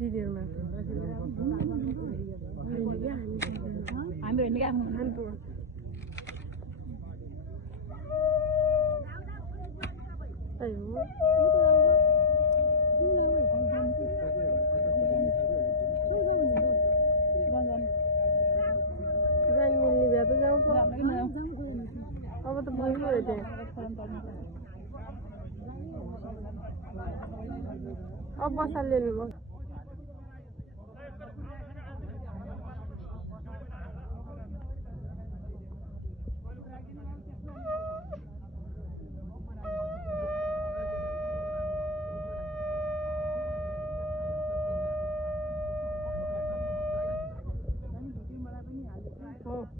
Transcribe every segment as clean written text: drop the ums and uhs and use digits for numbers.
दिदीहरुमा हाम्रो हेर्ने क्या हाम्रो अयो जान मिल्ने भए त जाउँ अब त भइगयो अब मसाला लिनु भयो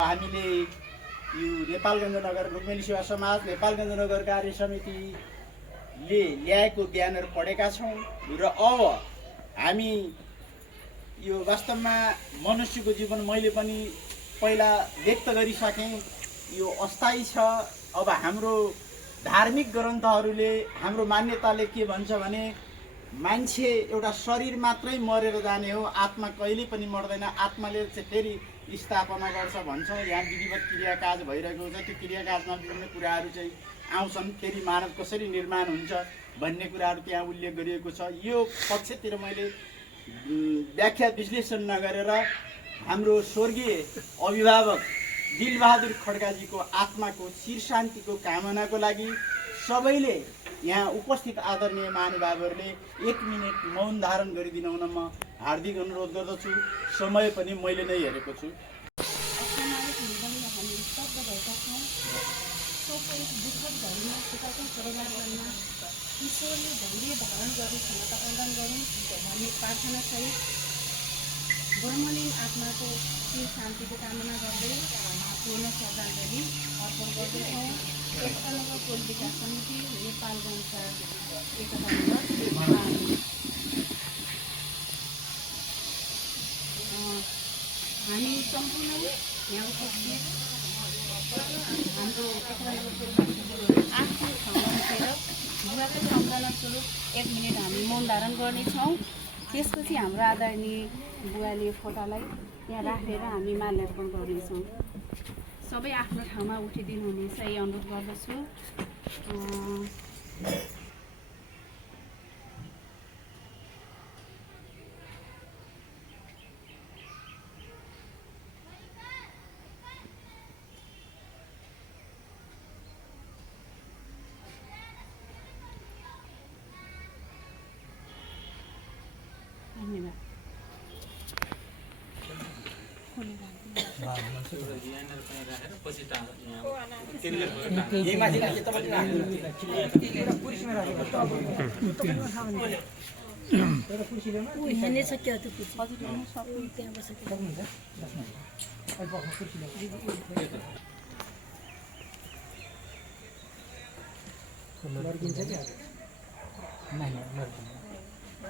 हामीले यो नेपालगञ्ज नगर रुक्मिणी सेवा समाज नेपालगञ्ज नगर कार्य समितिले ल्याएको ब्यानर पढेका छौँ र अब हामी यो वास्तवमा मनुष्यको जीवन मैले पनि पहिला व्यक्त गरिसकेँ यो अस्थायी छ। अब हाम्रो धार्मिक ग्रन्थहरूले हाम्रो मान्यताले के भन्छ भने मान्छे एउटा शरीर मात्रै मरेर जाने हो, आत्मा कहिले पनि मर्दैन, आत्माले चाहिँ फेरि स्थापना गर्छ भन्छ। यहाँ विधिवत क्रियाकाज भइरहेको छ, त्यो क्रियाकाजमा विभिन्न कुराहरू चाहिँ आउँछन्, फेरि मानव कसरी निर्माण हुन्छ भन्ने कुराहरू त्यहाँ उल्लेख गरिएको छ। यो पक्षतिर मैले व्याख्या विश्लेषण नगरेर हाम्रो स्वर्गीय अभिभावक दिलबहादुर खड्काजीको आत्माको चिर शान्तिको कामनाको लागि सबैले यहाँ उपस्थित आदरणीय महानुभावहरूले 1 मिनट मौन धारण गरिदिन हुन म हार्दिक अनुरोध गर्दछु। समय पनि मैले नै हेरेको छु। ईश्वरले धैर्य धारण गर्ने क्षमता प्रदान गरून् भन्ने प्रार्थनासहित ब्रह्मलीन आत्माको चिर शान्तिको कामना गर्दै पूर्ण श्रद्धाञ्जली अर्पण गर्दछौँ। एकतानगर टोल विकास समिति नेपालगञ्ज एकता नगर हामी सम्पूर्ण यहाँ उपस्थित हाम्रो आफ्नो ठाउँमा उठेर बुवाकै सम्झना स्वरूप 1 मिनट हामी मौन धारण गर्नेछौँ। त्यसपछि हाम्रो आदरणीय बुवाले फोटालाई त्यहाँ राखेर हामी माल्यार्पण गर्नेछौँ। सबै आफ्नो ठाउँमा उठिदिनु हुनेछ यही अनुरोध गर्दछु।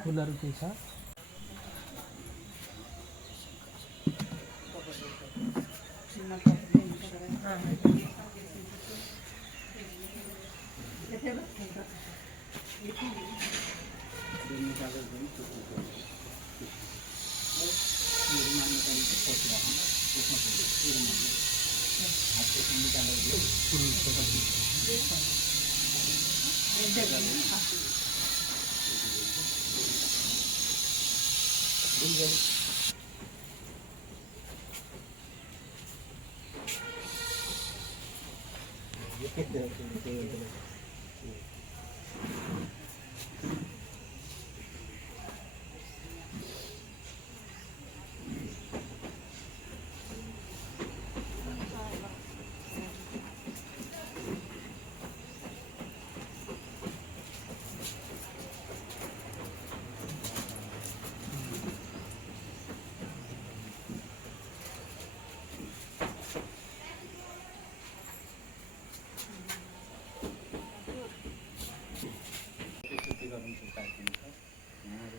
फुलहरू के छ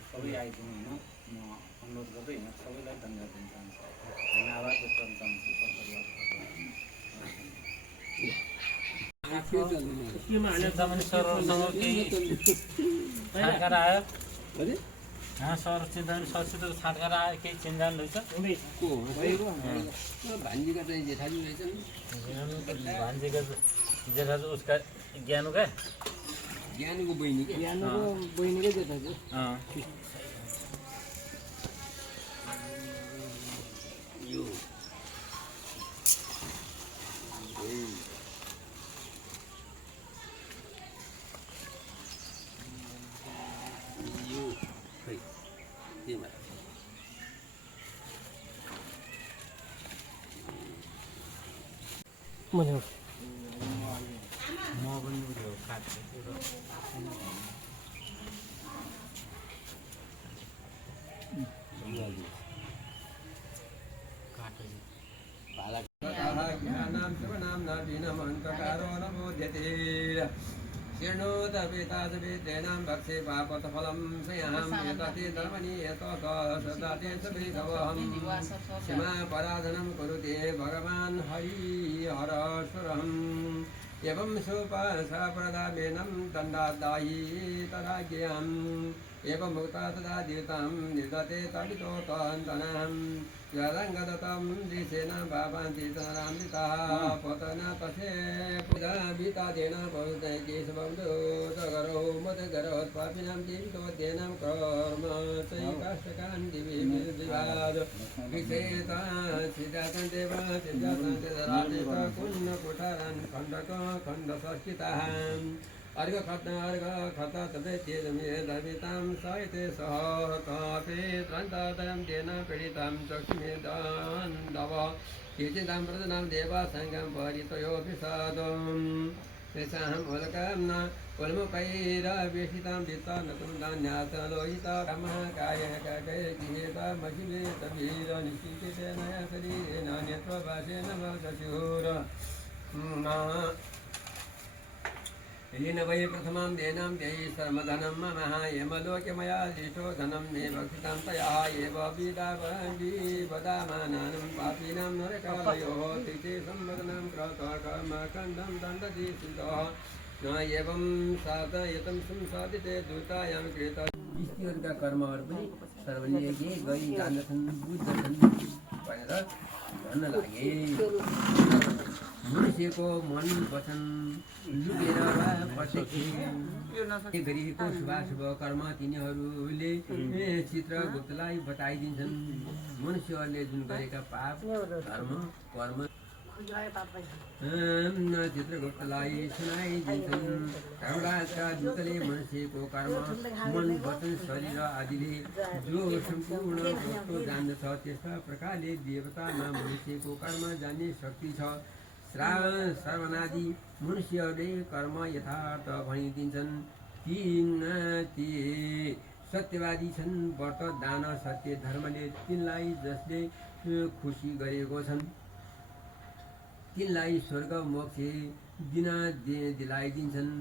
सबै आइदिनु होइन म अनुरोध गर्दै होइन सबैलाई धन्यवाद दिन चाहन्छु, धन्यवाद व्यक्त गर्न चाहन्छु। सर चिन्ता सरसित छाँट गरेर आयो केही चिन्जान रहेछ भान्जीका चाहिँ जेठाजु रहेछन् भान्जीको जेठाजु उसका ज्ञानुका ज्ञानको बहिनी के ज्ञानको बहिनीकै जेठाजु यो खै त्यहीमा म पनि उयो काट्छु ज्ञानां शिवनां नाभिनमन्तकारो नमोद्यते शीर्णोदपेतासवेदेनां भक्षे पापतफलं संयाहं यतते धर्मणि यतत सदाते सवेदवहं क्षमा पराधनं कुरुते भगवान् हरिहरसुरम् एवं सोपासाप्रदामेनं दण्डादायी तदाज्ञाम् एवं मुक्ता तदा दीतां निर्दते तडितोतन्तनां यदङ्गदतं दिशेन भावान्ति तरामृताः पतन तथे पुदामितादेन पौते केशवंदोदगरो मदगरोत्पापिनां जीवितोद्यनं कर्म चैकाष्टकान् दिवि विवाद विषेता सिद्धातं देव सिद्धातं राजेश कुण्डकुठारान् खण्डक खण्डसस्थिताः अर्घ खत तपे तेजमे दवितां साहिते सह तापे त्रन्तदयं तेन पीडितां चक्षुमे दान्दव केचिदां प्रदनां देवासङ्गं परितयोऽभिषादं तेषाम् उल्कां उल्मुखैरवेशितां दित्वा नकुं धान्यासलोहिता रमः कायकैर्गिहेता महिमे तवीरनिश्चितेन शरीरेण नेत्रभासेन वचस्युर येन वै प्रथमं देनां देयि सर्वधनं मम यमलोके मया लिष्टो धनं मे भक्षितां तया एव विदामानां पापीनां नरकालयोः तिथे संवदनं कृत्वा कर्मखण्डं दण्डति सिद्धः न एवं साधयतं संसाधिते दूतायां कृत स्त्रीहरूका कर्महरू पनि सर्वले गरी जान्दछन् बुझ्दछन् भनेर भन्न लागे मनुष्यको मन वचन लुकेर वा प्रत्यक्ष गरिएको शुभाशुभ कर्म तिनीहरूले चित्रगुप्तलाई बताइदिन्छन् मनुष्यहरूले जुन गरेका पाप धर्म कर्म चित्रगुप्तलाई सुनाइदिन्छन् धर्मराजका दूतले मनुष्यको कर्म मन वचन शरीर आदिले जो सम्पूर्ण वस्तु जान्दछ त्यस्ता प्रकारले देवतामा मनुष्यको कर्म जान्ने शक्ति छ श्रावणादि मनुष्यहरूले कर्म यथार्थ भनिदिन्छन् ती सत्यवादी छन् व्रत दान सत्य धर्मले तिनलाई जसले खुसी गरेको छन् तिनलाई स्वर्ग मोक्ष दिलाइदिन्छन्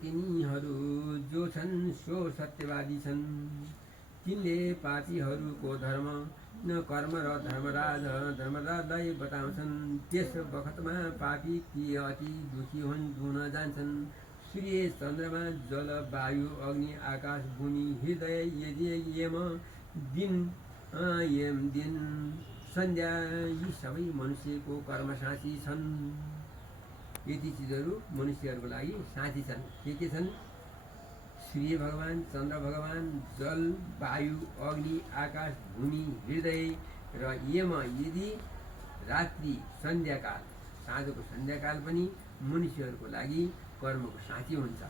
तिनीहरू जो छन् सो सत्यवादी छन् तिनले पापीहरूको धर्म न कर्म र धर्मराजलाई बताउँछन् त्यस बखतमा पापी ती अति दुखी हुन जान्छन् सूर्य चन्द्रमा जल वायु अग्नि आकाश भूमि हृदय यम दिन सन्ध्या यी सबै मनुष्यको कर्म साथी छन् यति चिजहरू मनुष्यहरूको लागि साथी छन् के छन् सूर्य भगवान चन्द्र भगवान जल वायु अग्नि आकाश भूमि हृदय र यम यदि रात्रि सन्ध्याकाल साँझको सन्ध्याकाल पनि मनुष्यहरूको लागि कर्मको साथी हुन्छ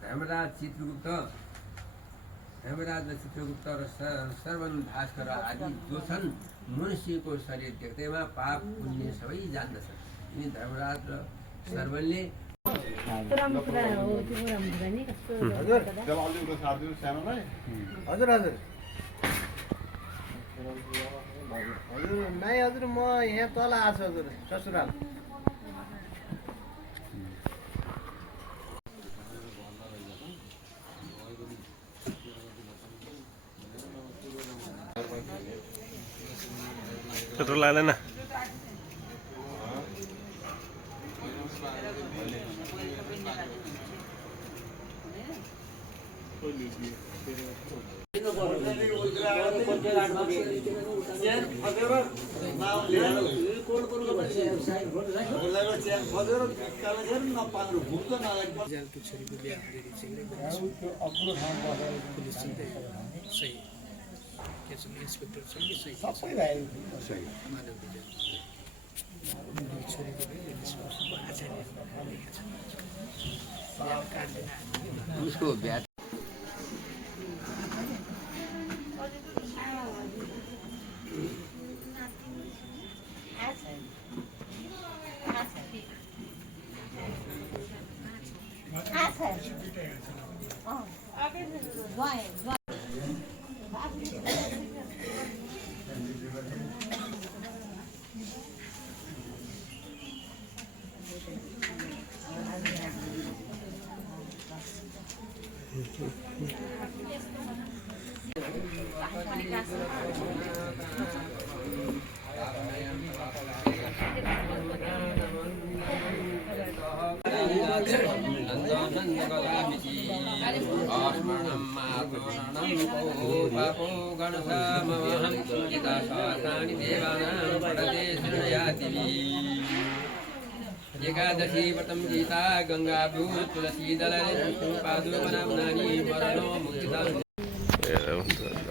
धर्मराज चित्रगुप्त र श्रवण भास्कर आदि जो छन् मनुष्यको शरीर देख्दैमा पाप पुण्य सबै जान्दछन् यिनी धर्मराज र श्रवणले हजुर नाइ हजुर म यहाँ तल आएको छु हजुर ससुराल पेट्रोल आएन उसको ब्याज एकादशी व्रतम गीता गंगा भूत तुलसी दल पादुकनामनानि मरणो मुक्तिदा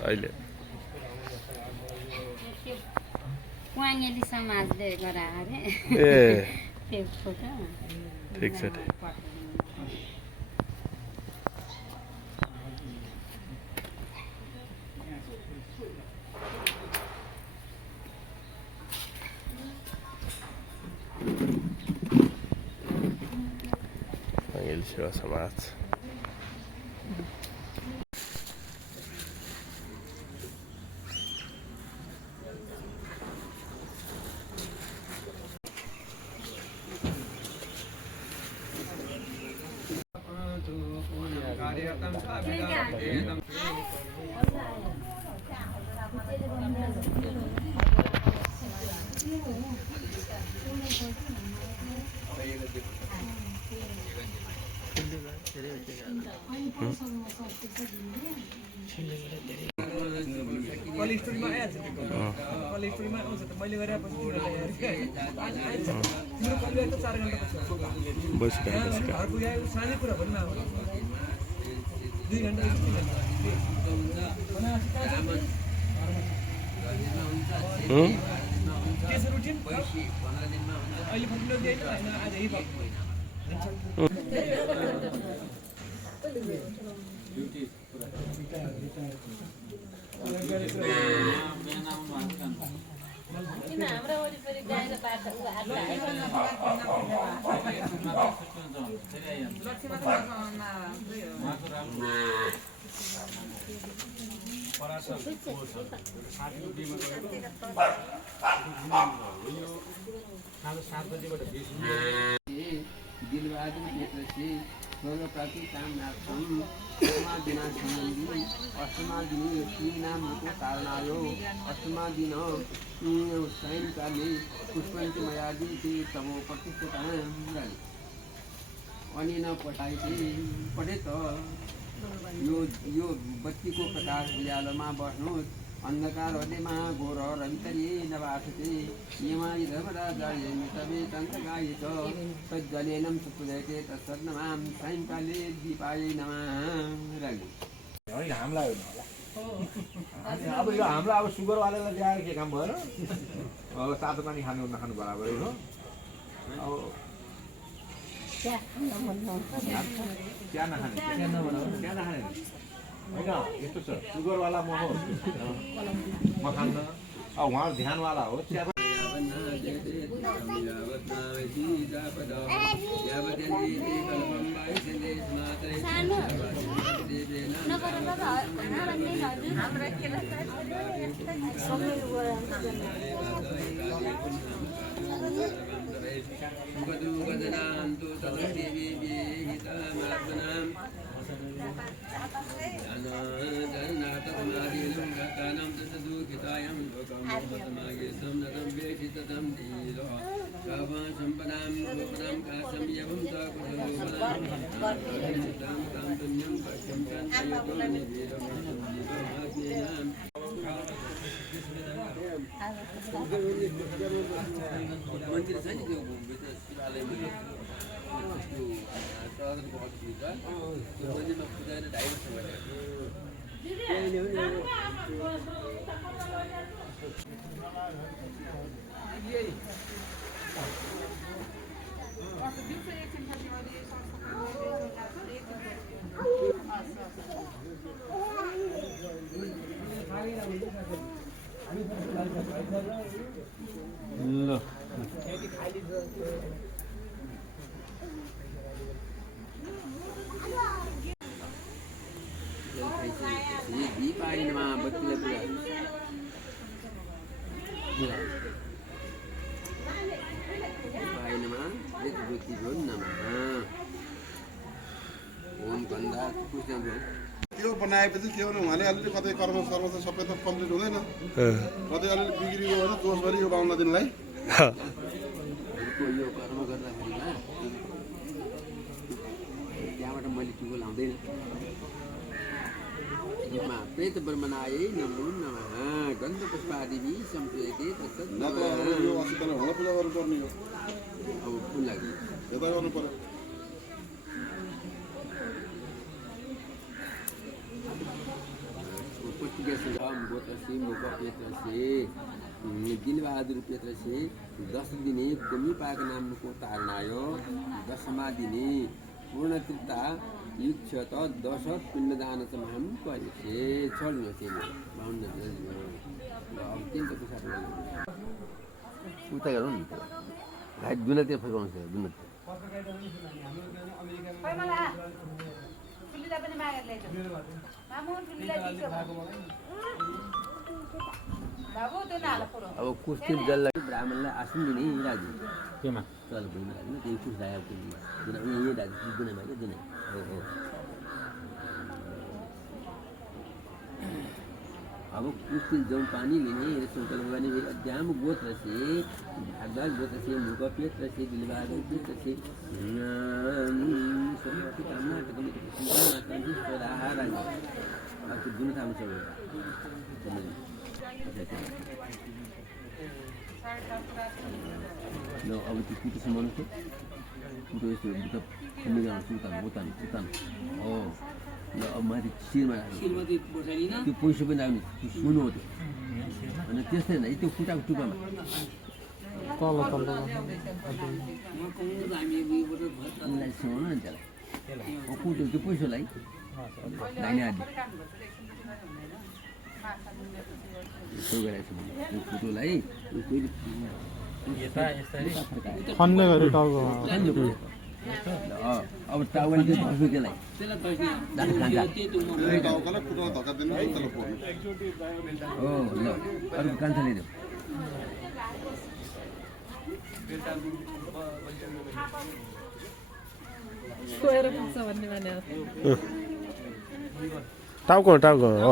अहिले वाङ्गेली समाजले गरा अरे ए त्यो फोटो ठिक छ वाङ्गेली सेवा समाज कलेस्ट्रोलमा कलेस्ट्रोलमा आउँछ त मैले गरेपछि मेरो परिवार त 4 घण्टा पछि घर पुग्यो सानै कुरा भन्नु अब 2 घण्टा त्यसो रुटिन अहिले फर्किनु दिएन हैन आज यही भयो किन हाम्रो वरिपरि गाएर पार्छ दिलवादी नेत्रसी स्वर्गप्राप्ति कामनार्थम अष्टमादिनी श्रीनामको कारणायो अष्टमादिन सायंकाले पुष्पन्ति मयादि तमो प्रतिष्ठितां अनेन पठेत यो बत्तीको प्रकाश उज्यालोमा बस्नुहोस् अन्धकार हृदयमा घोर रवितरी नवासते यमानि धर्मराजाय मितवे तन्त्रगायित तज्जलेनं सुपूजयते तत्सन्नमां सायंकाले दीपाय नमः रवि होइन हामीलाई अब यो हाम्रो अब सुगरवालालाई ल्याएर के काम भएर अब तातो पानी खानु नखानु बराबर हो अब क्या नखाने होइन यस्तो छ सुगरवाला म हो म खान्न अब उहाँ ध्यानवाला हो चिया सम्पदां गोपदां काशं यवं च कुशलोपदां कां कां पुण्यं पश्यं मन्दिर छ नि त्यो भित्र शिवालयमा त्यो सहरको अफिसभित्र त्यो मन्दिरमा पूजा गरेर 2.5 वर्ष भयो। दीप आइनमा बत्तीले पुरा आइनमा एक व्यक्ति हो नमः ओम गन्धा कुछ त्यो बनाएपछि के भने उहाँले अलिअलि कतै कर्म चाहिँ सबै त कम्प्लिट हुँदैन कतै अलिअलि बिग्रियो भने दोष गरी यो 52 दिनलाई यो कर्म गर्दाखेरिमा त्यहाँबाट मैले टुको लाउँदैन यसमा प्रेत ब्रह्मणायै नमो नमः गन्ध पुष्पादिवि सम्प्रेते तत्सत् न त यो असितले होला पूजा गर्नुपर्ने हो अब कुन लागि यता गर्नु पर्यो गोत्रसे मुखपेत्रसे दिलबहादुर पेत्रसे 10 दिने कुमिपाक नामको तारनायो 10मा दिने पूर्ण तृप्ता युक्ष त 10 पिण्डदान समाम करेसे चल्नु चाहिँ 52 अब तिनको पिछाड उता गरौँ नि भाइ दुनतिर फर्काउनु छ दुनतिर अब कुस्ती जसलाई ब्राह्मणलाई आसन दिने राजी केमा चल भुइँमा राख्नु त्यही कुस राखेको यही राजी दुनामा क्या दुना हो अब कुस्ती जौन पानी लिने संकल्प गर्ने अध्याम गोत्र से भारद्वाज गोत्र से मुखपेत्र से दिलबहादुर पेत्र से जुन थाहा छ अब त्यो कुटोसम्म कुटो यस्तो बुटा खम्मी सुतान हो ल अब माथि शिरमा त्यो पैसा पनि राख्नु त्यो सुनु हो त्यो अनि त्यस्तै होइन त्यो खुट्टाको टुप्पामा सुनाउनु नि त्यसलाई कुटो त्यो पैसालाई दाहिने आदि यसो गरेको छु त्यो कुटोलाई खन्ने गरी टाउको अब टाउको त्यसलाई टाउकोलाई कुटोलाई धक्का दिनु त्यसलाई पर्नु हो ल अरू कान्छा ल्याइदेऊ छोएर पुग्छ भन्ने भने टाउको हो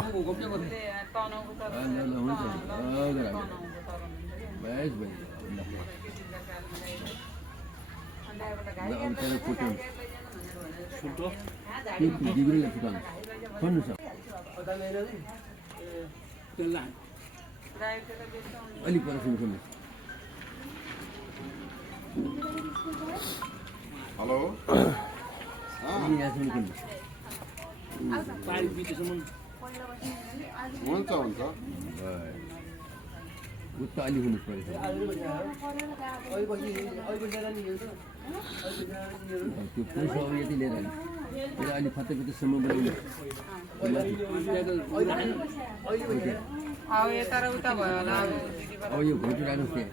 अलिक पर सुन्नु हेलो हुन्छ उता अलि हुनु पर्छ त्यो पैसा अब यति लिएर त्यसलाई अलि फत्तैसम्म बनाउनु अब यो भोट राख्नुहोस् त्यहाँ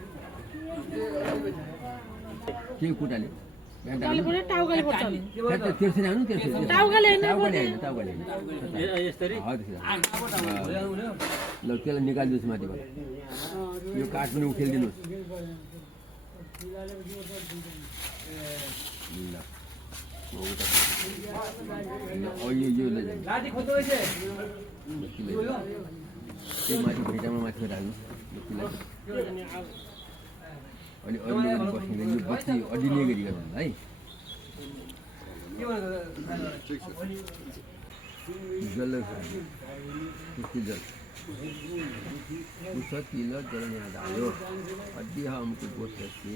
के कुटाले ल त्यसलाई निकालिदिनुहोस् माथिबाट यो काठ पनि उखेलिदिनुहोस् त्यो माथि भेटामा माथि राख्नुहोस् अलि अलिअलि बस्ने यो बत्ती अलिने गरी गर्नु है जल जल तिल जल आयो अद्य हमको गोत्रस्य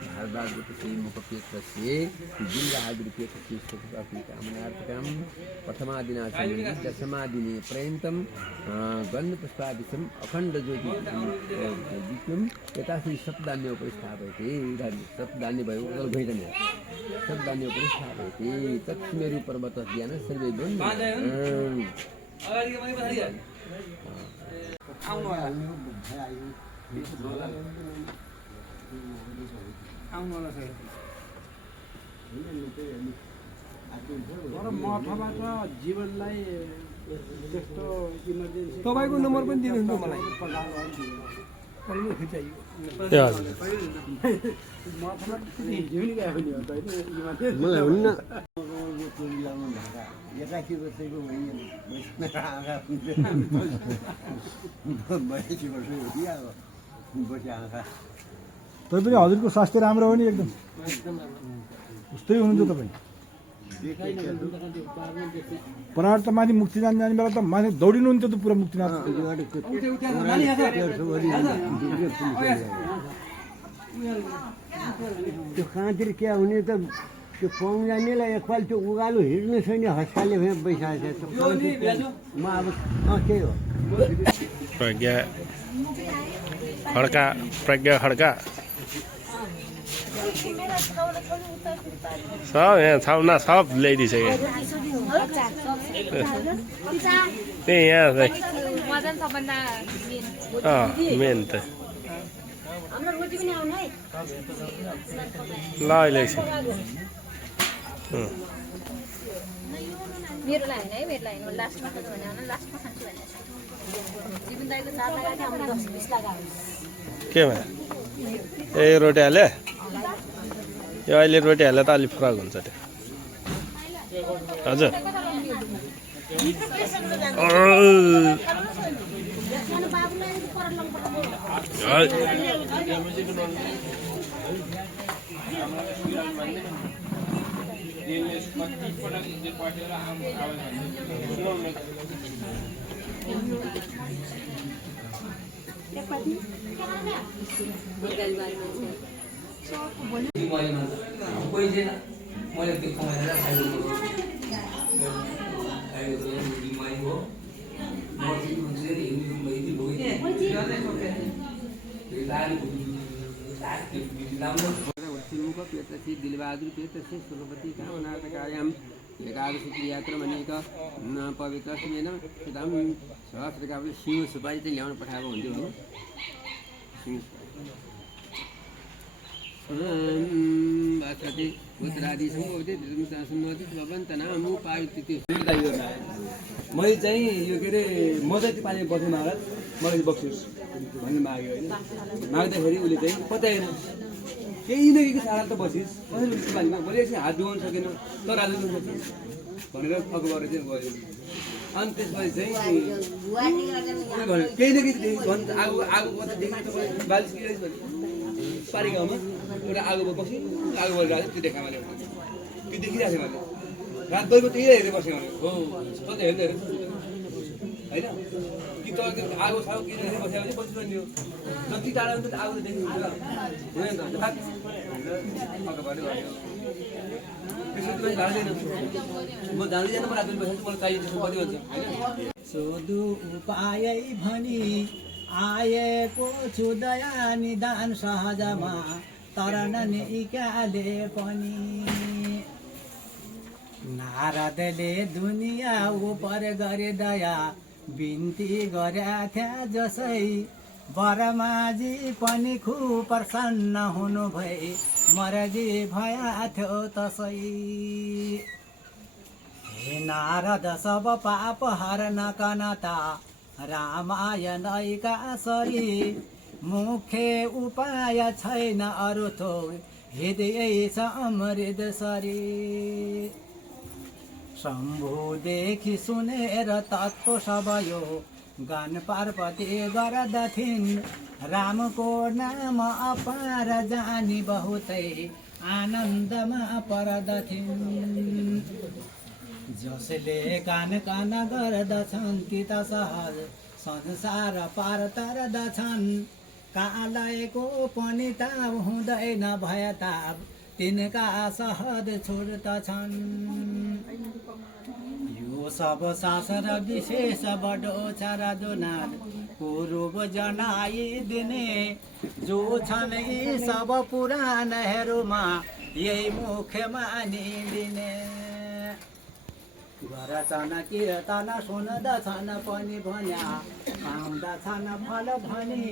भारदार गोत्रस्य मुखपेत्रस्य जिल्लाहादिपेत्रस्य कामनार्थकं प्रथमादिनाचरणे दशमादिने पर्यन्तं गन्धपुष्पादिशम् अखण्ड ज्योति विष्णुं यथाश्री सप्तधान्योपरि स्थापयते सप्तधान्य भयो भइदैन सप्तधान्योपरि स्थापयते तत्स्मेरु पर्वतः ज्ञान सर्वे मठबाट जीवनलाई त्यस्तो इमर्जेन्सी तपाईँको नम्बर पनि दिनुहुन्छ मलाई मलाई हुन्न तै पनि हजुरको स्वास्थ्य राम्रो हो नि एकदम उस्तै हुनुहुन्छ तपाईँ परार त माथि मुक्तिनाथ जाने बेला त माथि दौडिनुहुन्थ्यो त पुरा मुक्तिनाथ त्यो कहाँतिर क्या हुने त त्यो पाउँ जानेलाई एकपल्ट त्यो उकालो हिँड्नु छैन हस्काले बैसाएको छ म अब त्यही हो प्रज्ञा खड्का सब यहाँ छाउना सब ल्याइदिइसक्यो त्यही यहाँ मेन त ल अहिले मेरो लागि है मेरो लागि लास्टमा त छैन लास्टमा खान्छु भनेको जीवन दाइको 4 लगाएको हामीले 10-20 लगायो केमा ए रोटी हाल्यो यो अहिले रोटी हाल्यो त अलिक फरक हुन्छ त्यो हजुर दिलबहादुर पेत्रस्य सुरपति कामनार्थकायाम् एकादशी क्रियाक्रमणिक पवित्र स्मेन सिधाम सहस्रकाले सिंह सुपारी चाहिँ ल्याउन पठाएको हुन्थ्यो उत्तरादि मैले चाहिँ यो के अरे म चाहिँ पानी बस्नु महाराज मलाई बक्सियोस् भन्ने माग्यो होइन माग्दाखेरि उसले चाहिँ पत्याएन केही न केही सारा त बसिस् कसैले भोलि एकछिन हात धुवाउनु सकेन तर आज धुनु सक्छ भनेर अगुवाएर चाहिँ गयो अनि त्यसपछि चाहिँ केही न केही भन्छ आगो मात्रै देखिन्छ तपाईँ बालिस किरेछ भने पारी गाउँमा एउटा आगोमा बस्यो आगो बलिरहेको त्यो देखा मैले त्यो देखिरहेको मैले रात भरिको त्यही हेरेर बसेँ भने हो त हेर्दै हेरेर होइन कि त आगो सागो किन हेरेर बस्यो भने बसिरहने हो जति टाढा हुन्छ आगो देखिन्छ हुँदैन त त्यसरी जान्दैन म जान्दैन म रातभरि बसेर मलाई चाहिएको कति भन्छ होइन सोधु उपाय भनी आएको छु दया निदान सहजमा तर ननिकाले पनि नारदले दुनिया उपर गरे दया बिन्ती गर्या थिया जसै बरमाजी पनि खुब प्रसन्न हुनु भई मरजी भया थियो तसै हे नारद सब पाप हर्न कनता रामायणैका सरी मुख्य उपाय छैन अरू थोक हृदय छ अमृत सरी शम्भुदेखि सुनेर तत्त्व सब यो गण पार्वती गर्दथिन् रामको नाम अपार जानी बहुतै आनन्दमा पर्दथिन् जसले कान कान गर्दछन् ती त सहज संसार पार तर्दछन् कालयको पनि ताब हुँदैन भय ताब तिनका सहज छुट्दछन् यो सब शास्त्र विशेष बडो छ र दुनाद पूर्व जनाइदिने जो छन् यी सब पुराणहरूमा यही मुख्य मानिदिने गर्छन् कीर्तन सुन्दछन् पनि भन्या पाउँदछन् फल भनी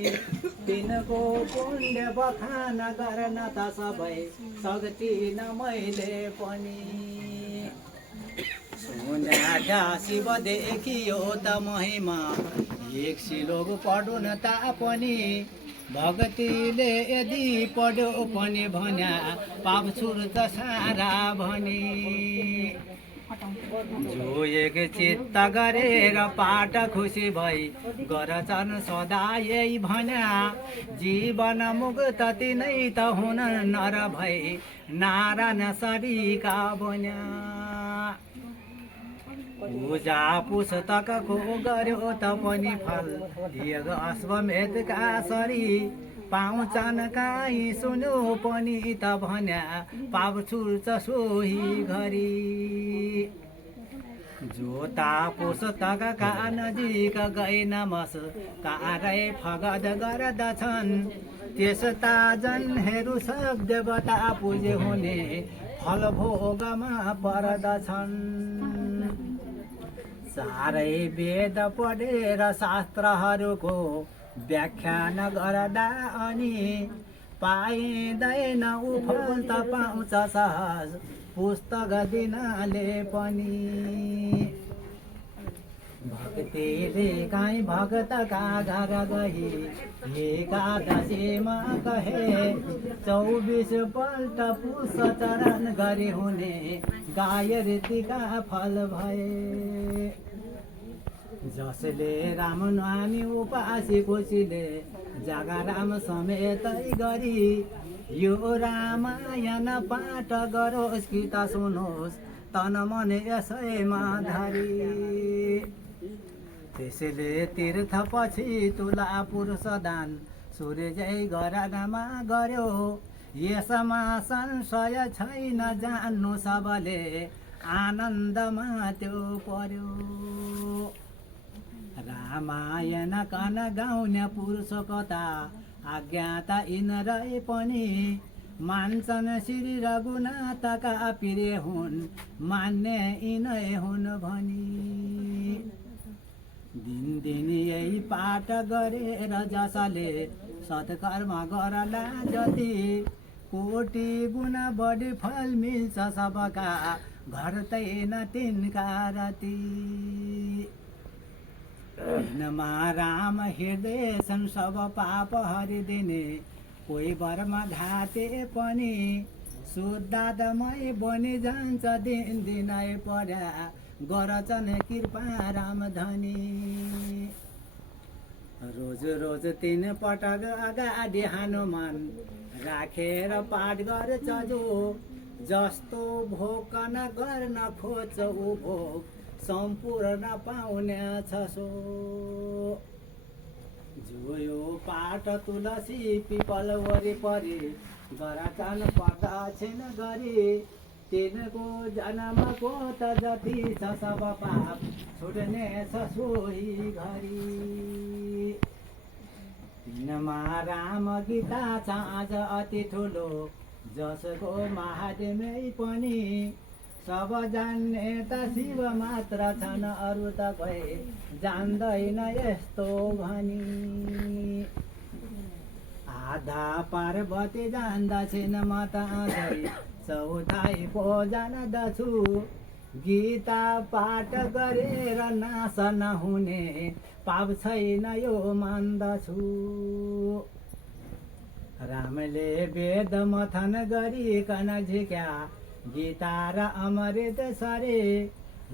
तिनको पुण्य बखान गर्न त सबै सक्दिन मैले पनि सुन्या शिव देखियो त महिमा एक श्लोक पढुन तापनि भक्तिले यदि पढ्यो पनि भन्या पाप छुट्छ सारा भनी जो एक चित्त गरेर पाठ खुसी भई गर्छन् सदा यही भन्या जीवन मुक्त तिनै त हुन नर भई नारायण शरीका बन्या पूजा पुस्तकको गर्यो त पनि फल योग अश्वमेधका सरी पाउँछन् काहीँ सुन्यो पनि त भन्या पाप छुट्छ सोही घरी जोता पुस्तकका नजिक गई नमस्कारै फगद गर्दछन् त्यस्ता जनहरू सब देवता पूज्य हुने फल भोगमा पर्दछन् सारै वेद पढेर शास्त्रहरूको व्याख्यान गर्दा अनि पाइँदैन उफल त पाउँछ सहज पुस्तक दिनाले पनि भक्तिले काहीँ भक्तका घर गई एकादशीमा कहे 24 पल्ट पुष चरण गरी हुने गायत्रीका फल भए जसले राम नामी उपासी खुसीले जागराम समेतै गरी यो रामायण पाठ गरोस् कि त सुनोस् तन मन यसैमा धरी त्यसैले तीर्थ पछि तुलापुर सदान सूर्यजय गरागामा गर्यो यसमा संशय छैन जान्नु सबले आनन्दमा त्यो पर्यो रामायण कन गाउने पुरुष कथा आज्ञाता यिनरै पनि मान्छन् श्री रघुनाथका प्रिय हुन् मान्ने यिनै हुन् भनी दिन दिन यही पाठ गरेर जसले सत्कर्म गरला जति कोटि गुणा बढी फल मिल्छ सबका घट्दैन तिनका रति नमा राम हृदय छन् सब पाप हरिदिने कोही बर्मा घाटे पनि शुद्धात्मै बनि जान्छ दिन दिनै पर्या गर्छन् कृपा रामधनी रोज रोज 3 पटक अगाडि हनुमान राखेर पाठ गर्छ जो जस्तो भोग गर्न खोज्छ ऊ भोग सम्पूर्ण पाउने छ सो जो यो पाठ तुलसी पिपल वरिपरि गर्छन् प्रदक्षिण गरी तिनको जन्मको त जति छ सब पाप छुट्ने छ सोही घरी तिनमा राम गीता छ आज अति ठुलो जसको महात्म्य पनि सब जान्ने त शिव मात्र छन् अरू त भए जान्दैन यस्तो भनी आधा पार्वती जान्दछिन् म त आजै चौथाइ पो जान्दछु गीता पाठ गरेर नाश नहुने पाप छैन यो मान्दछु रामले वेद मथन गरिकन झिक्या गीता र अमृत सरे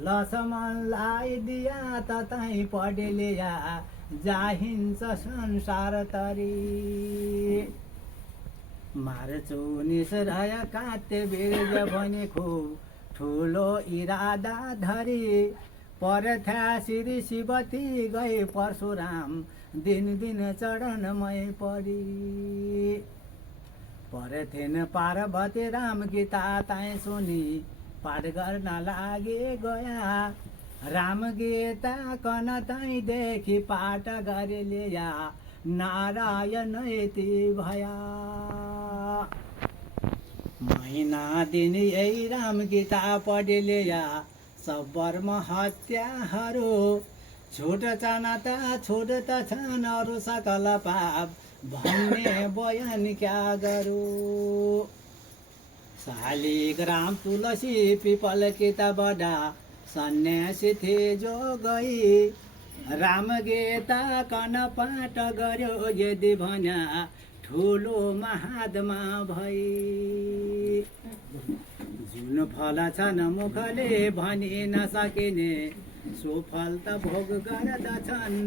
लसमनलाई दिया ततै पडेलिया जाहिन्छ संसार तरी मार्छु निसरय कात्य बिर्ज भने खुब ठुलो इरादा धरी परथ्या श्री शिवती गए परशुराम दिन दिन चरणमै परी परेथेन पार्वती राम गीता ताई सुनी पाठ गर्न लागे गया राम गीता कन ताई देखि पाठ गरे ल्याया नारायण यति भया महिना दिन यही राम गीता पढे ल्याया सब वर्म हत्याहरू छुट्छन् त छन् अरू सकल पाप भन्ने बयान क्या गरौँ शालिग्राम तुलसी पिपल किता बडा सन्यासी थिए जो गई राम गीता कन पाठ गर्यो यदि भन्या ठुलो महात्मा भई जुन फल छन् मुखले भनि नसकिने सो फल त भोग गर्दछन्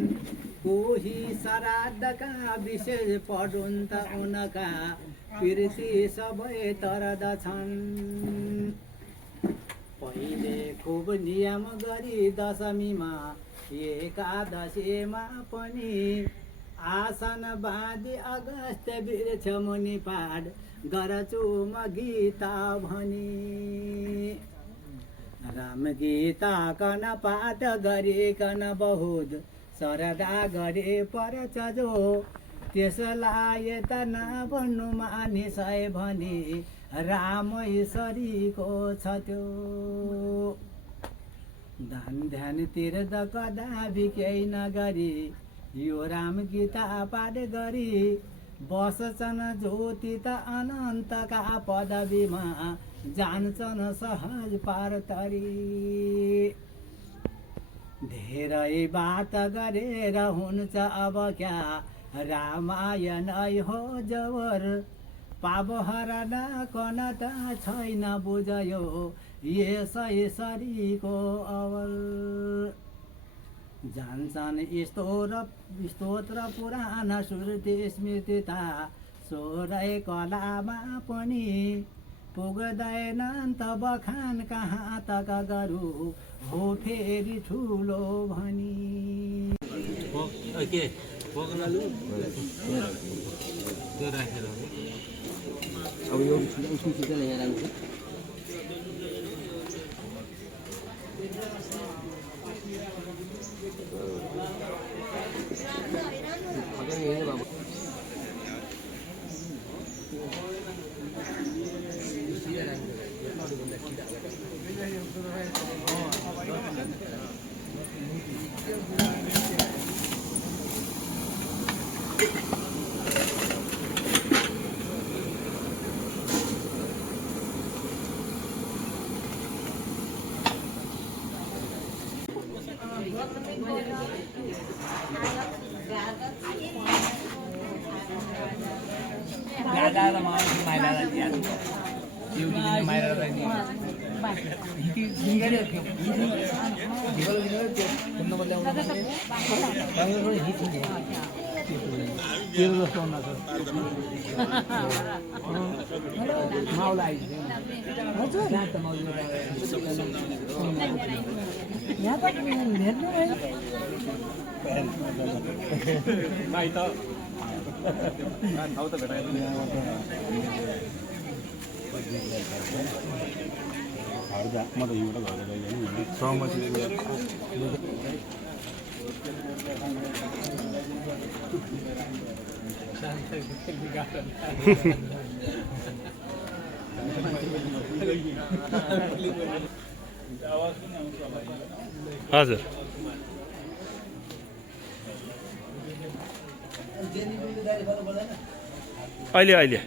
कोही श्राद्धका विशेष पढुन् त उनका पिर्ती सबै तरदछन् पहिले खुब नियम गरी दशमीमा एकादशीमा पनि आसन बाँधी अगस्त्य वृक्ष मुनि पाठ गर्छु म गीता भनी राम गीता कन पाठ गरिकन बहुत श्रद्धा गरे परछ जो त्यसलाई त नभन्नु मानिसै भने रामेश्वरीको छ त्यो दान ध्यान तीर्थ कदापि केही नगरी यो राम गीता पाठ गरी बस्छन् ज्योति त अनन्तका पदवीमा जान्छन् सहज पार तरी धेरै बात गरेर हुन्छ अब क्या रामायण हो जवर पापहरण कन त छैन बुझयो यसैश्वरीको अवल जान्छन् स्तोत्र पुराण श्रुति स्मृतिता सोरै कलामा पनि पुग्दैनन् त बखान कहाँ तक गरु हो फेरि ठुलो भनी के बोक्नलु त्यो राखेर अब यो उसको चाहिँ यहाँ राख्नु हजुर अहिले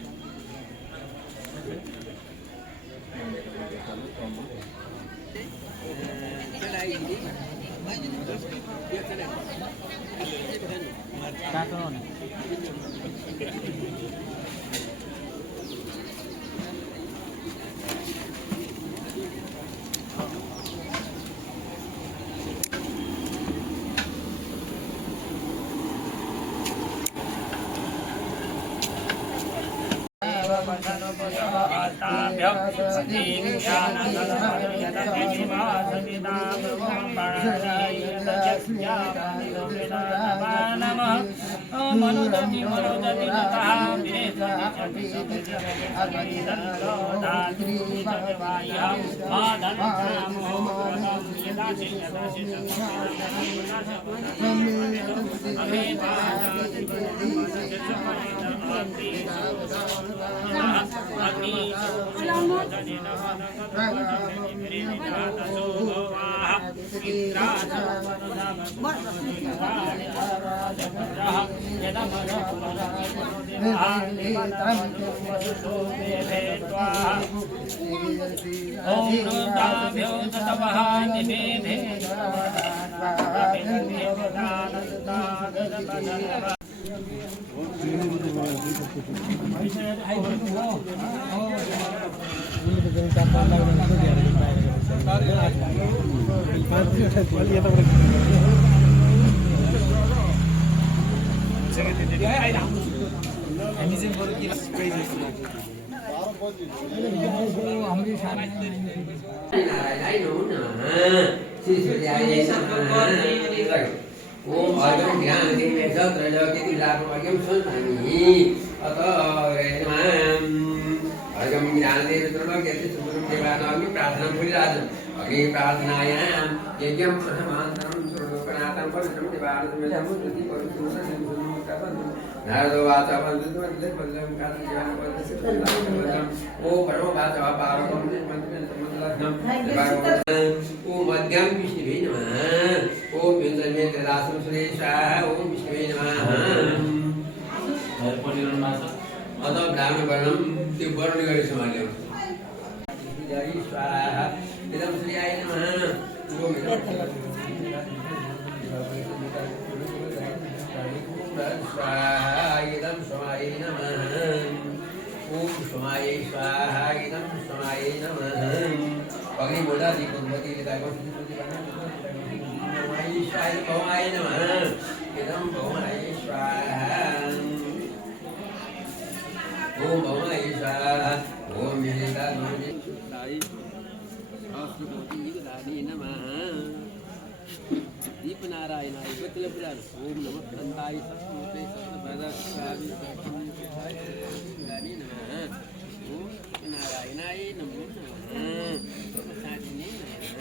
Om Ayam Dhyan Dimesa Trajagiti Lato Ayam Sunani Ato Redman Ayam Dhyan Dimesa Trajagiti Suburum Devanami Prathanam Puriradam Agi Prathanayam Yajam Prahamantam Surukanatam Parisam Devanam Medamu Tuti Parusura Simsunu Kapan Narado Vata Vandu Vandam Vandam Kata Jana Vandam O Parama Vata Vaparam Om Madhyam Vishnuve Namah Om Yudhamya Kalasam Suresha Om Vishnuve Namah Atau Brahma Varnam त्यो वर्ण गरे समाले जय स्वाहा इदं श्रीयाय नमः ओम स्वाहा इदं स्वाहाय नमः ओम स्वाहाय स्वाहा इदं स्वाहाय नमः अग्नि बोला जी कुंभती लगाओ स्वाहाय भवाय नमः इदं भवाय स्वाहा ओम भवाय स्वाहा ओम मिलिता नमः सहस्रकोटि युगधारी नमः दीपनारायणाय वत्लपुराण ओम नमः अनंताय सत्सुते सत्पदास्वामी सत्सुदानी नमः ओम नारायणाय नमो नमः साधिने नमः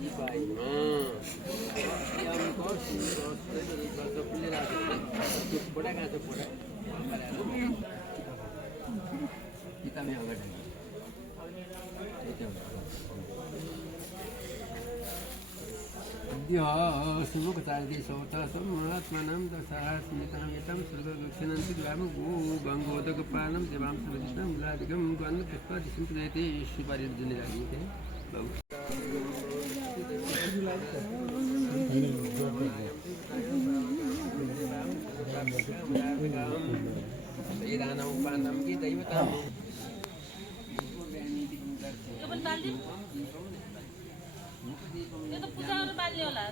दीपाय नमः यम कोसि कोसि तो पुले रात पोड़ा का तो पोड़ा kita में अगर सुमुखतार्दि सौता समात्मानं दशास्मितां यतं स्वर्गदक्षिणन्ति ग्रामो गङ्गोदकपानं देवां सर्वदिष्टां गुलादिकं गन्धपुष्पादिशं प्रयते श्रीपारिर्जने राजीते दानव पानम की दैवता यो त पूजाहरु बाल्ने होला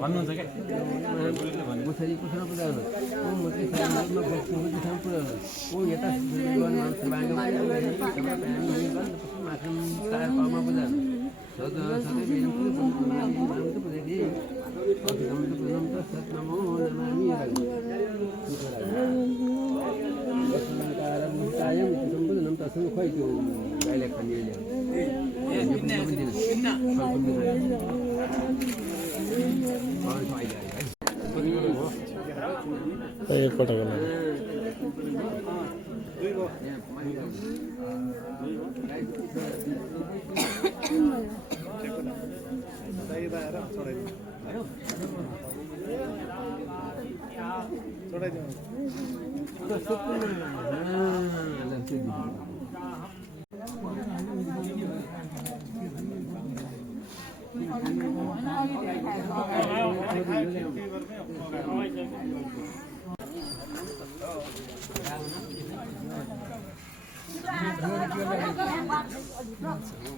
भन्नुहुन्छ के गोसाई कुसुम पुराण ओम मते साममा भक्ति हुँदै छ पुराण ओ यता भगवान मान्छे माथि तार पामा पुराण सदा सदा बेन पुराण नाम त पुराण अभिगम त पुराण त सत नमो नमामि संकारम कायम सम्बन्धम तसं खोइ त्यो गाइले खनिले एकपटक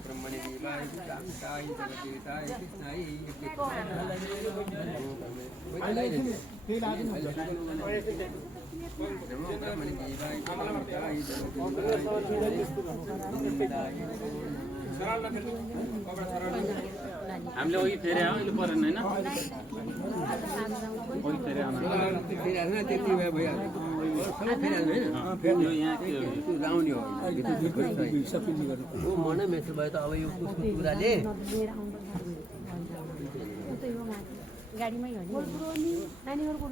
ब्रह्मणे देवाय पिताय जगदेवताय कृष्णाय ब्रह्मणे देवाय पिताय हामीले अघि फेरि अहिले परेन होइन अघि फेरि फेरि त्यति भए भइहाल्यो यो यहाँ के हो राउने हो मनै मेसो भयो त अब यो उसको कुराले गाडीमै हो नि नानीहरूको